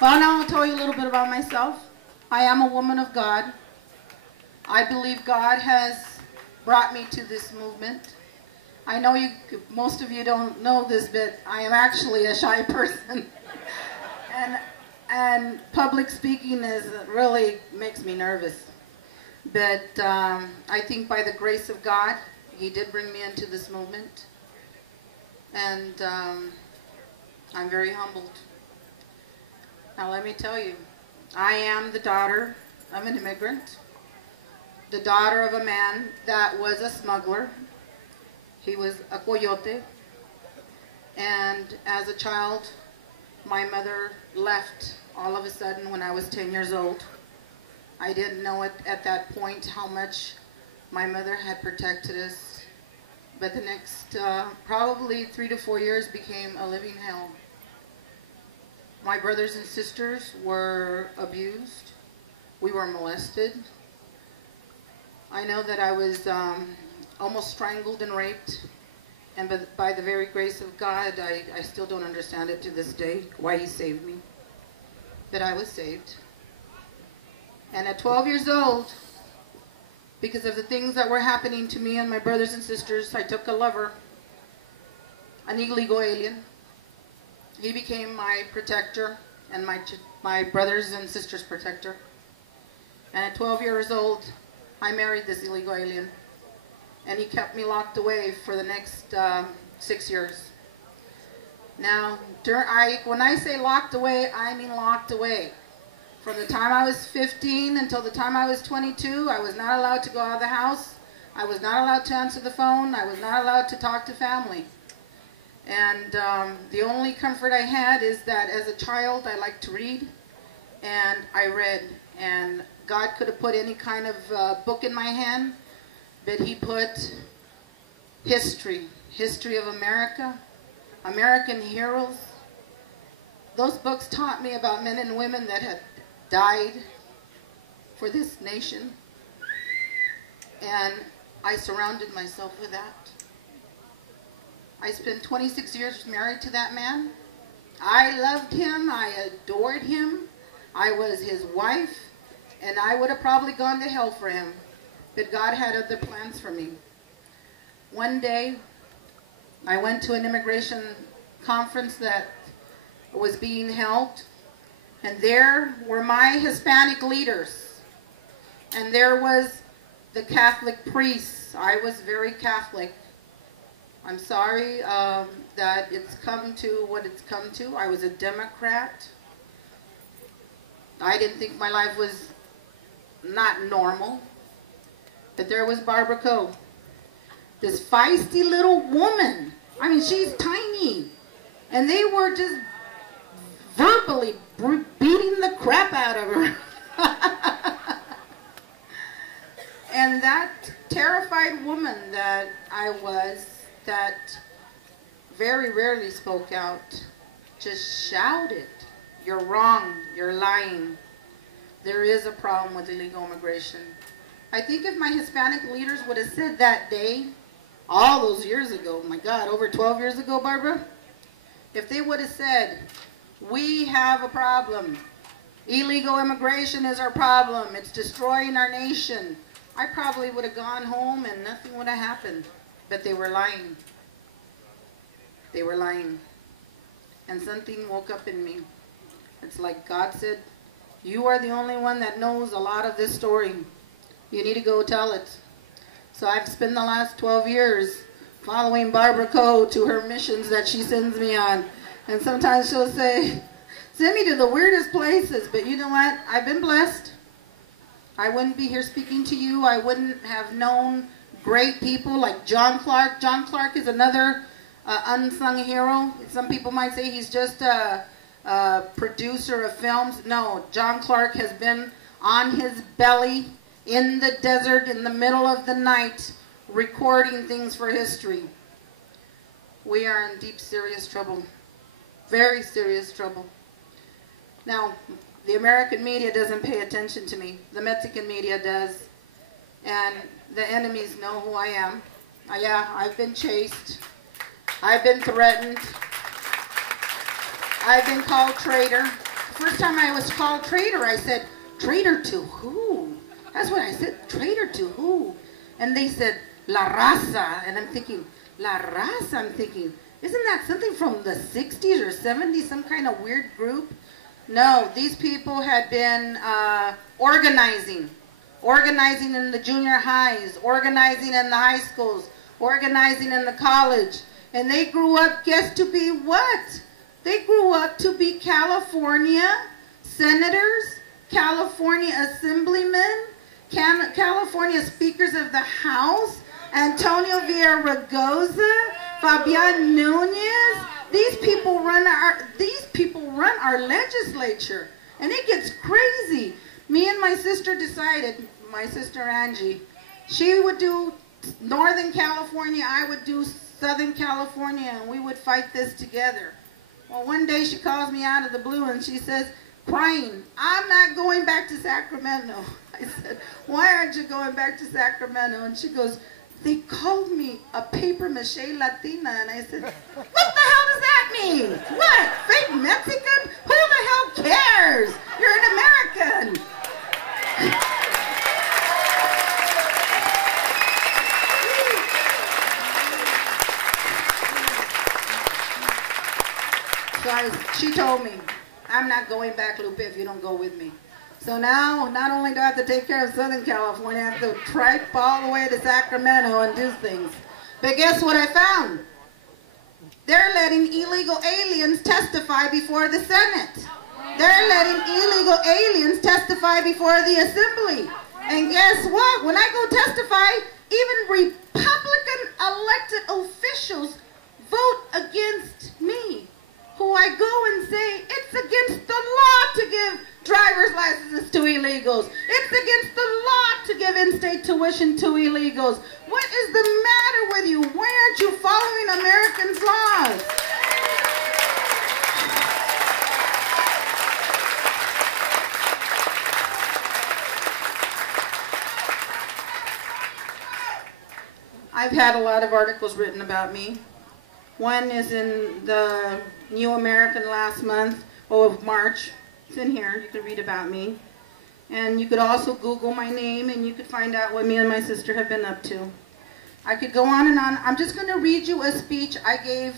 Well, now I'll tell you a little bit about myself. I am a woman of God. I believe God has brought me to this movement. I know most of you don't know this, but I am actually a shy person. and public speaking really makes me nervous. But I think by the grace of God, He did bring me into this movement. And I'm very humbled. Now let me tell you, I am the daughter of an immigrant, the daughter of a man that was a smuggler. He was a coyote. And as a child, my mother left all of a sudden when I was 10 years old. I didn't know it at that point how much my mother had protected us. But the next probably 3 to 4 years became a living hell. My brothers and sisters were abused. We were molested. I know that I was almost strangled and raped. And by the very grace of God, I still don't understand it to this day, why He saved me. But I was saved. And at 12 years old, because of the things that were happening to me and my brothers and sisters, I took a lover, an illegal alien. He became my protector and my brothers and sisters' protector. And at 12 years old, I married this illegal alien. And he kept me locked away for the next 6 years. Now, when I say locked away, I mean locked away. From the time I was 15 until the time I was 22, I was not allowed to go out of the house. I was not allowed to answer the phone. I was not allowed to talk to family. And the only comfort I had is that as a child, I liked to read. And I read. And God could have put any kind of book in my hand, but He put history of America, American heroes. Those books taught me about men and women that had died for this nation. And I surrounded myself with that. I spent 26 years married to that man. I loved him. I adored him. I was his wife. And I would have probably gone to hell for him. But God had other plans for me. One day, I went to an immigration conference that was being held. And there were my Hispanic leaders. And there was the Catholic priests. I was very Catholic. I'm sorry that it's come to what it's come to. I was a Democrat. I didn't think my life was not normal. But there was Barbara Coe, this feisty little woman. I mean, she's tiny. And they were just verbally beating the crap out of her. And that terrified woman that I was, that very rarely spoke out, just shouted, "You're wrong, you're lying. There is a problem with illegal immigration." I think if my Hispanic leaders would have said that day, all those years ago, my God, over 12 years ago, Barbara, if they would have said, "We have a problem. Illegal immigration is our problem. It's destroying our nation," I probably would have gone home and nothing would have happened. But they were lying. They were lying. And something woke up in me. It's like God said, "You are the only one that knows a lot of this story. You need to go tell it." So I've spent the last 12 years following Barbara Coe to her missions that she sends me on. And sometimes she'll say, "Send me to the weirdest places." But you know what? I've been blessed. I wouldn't be here speaking to you. I wouldn't have known great people like John Clark. John Clark is another unsung hero. Some people might say he's just a producer of films. No, John Clark has been on his belly in the desert in the middle of the night recording things for history. We are in deep, serious trouble. Very serious trouble. Now, the American media doesn't pay attention to me. The Mexican media does. And the enemies know who I am. Yeah, I've been chased. I've been threatened. I've been called traitor First time I was called traitor, I said, traitor to who? That's what I said, traitor to who? And they said, La Raza. And I'm thinking, La Raza? I'm thinking, isn't that something from the 60s or 70s, some kind of weird group? No, these people had been organizing in the junior highs, organizing in the high schools, organizing in the college. And they grew up, guess to be what? They grew up to be California senators, California assemblymen, California speakers of the House, Antonio Villaraigosa, Fabian Nunez. These people run our legislature, and it gets crazy. Me and my sister decided, my sister Angie, she would do Northern California, I would do Southern California, and we would fight this together. Well, one day she calls me out of the blue and she says, crying, I'm not going back to Sacramento. I said, why aren't you going back to Sacramento? And she goes, they called me a paper mache Latina. And I said, what the hell does that mean? What? Fake Mexican? Who the hell cares? You're an American. So she told me, I'm not going back, Lupe, if you don't go with me. So now, not only do I have to take care of Southern California, I have to tripe all the way to Sacramento and do things. But guess what I found? They're letting illegal aliens testify before the Senate. They're letting illegal aliens testify before the Assembly. And guess what? When I go testify, even Republican elected officials vote against me, who I go and say, it's against the law to give driver's licenses to illegals. It's against the law to give in-state tuition to illegals. What is the matter with you? Why aren't you following Americans' laws? I've had a lot of articles written about me. One is in the New American last month, of March. It's in here, you can read about me. And you could also Google my name and you could find out what me and my sister have been up to. I could go on and on. I'm just going to read you a speech I gave,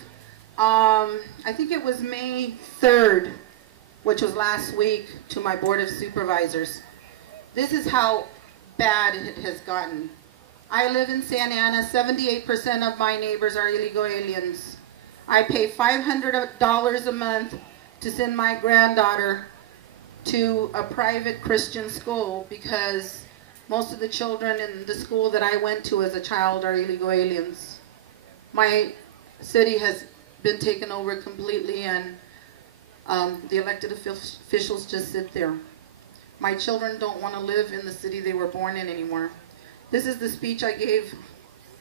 I think it was May 3rd, which was last week, to my Board of Supervisors. This is how bad it has gotten. I live in Santa Ana. 78% of my neighbors are illegal aliens. I pay $500 a month to send my granddaughter to a private Christian school because most of the children in the school that I went to as a child are illegal aliens. My city has been taken over completely and the elected officials just sit there. My children don't want to live in the city they were born in anymore. This is the speech I gave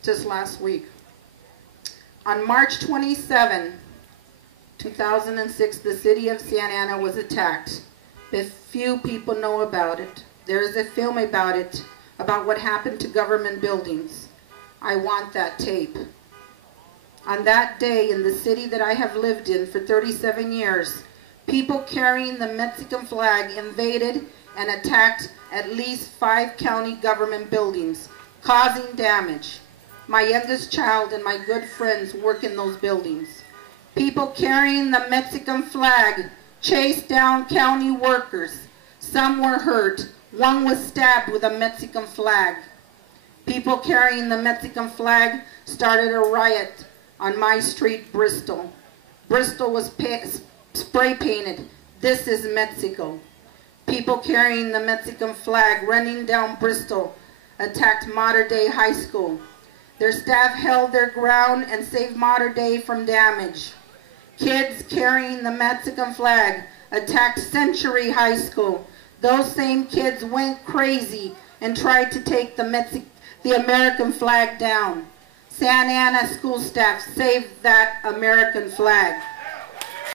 just last week. On March 27, 2006, the city of Santa Ana was attacked. But few people know about it. There is a film about it, about what happened to government buildings. I want that tape. On that day, in the city that I have lived in for 37 years, people carrying the Mexican flag invaded and attacked at least 5 county government buildings, causing damage. My youngest child and my good friends work in those buildings. People carrying the Mexican flag chased down county workers. Some were hurt. One was stabbed with a Mexican flag. People carrying the Mexican flag started a riot on my street, Bristol. Bristol was spray painted, "This is Mexico." People carrying the Mexican flag running down Bristol attacked Mater Dei High School. Their staff held their ground and saved Mater Dei from damage. Kids carrying the Mexican flag attacked Century High School. Those same kids went crazy and tried to take the American flag down. Santa Ana school staff saved that American flag.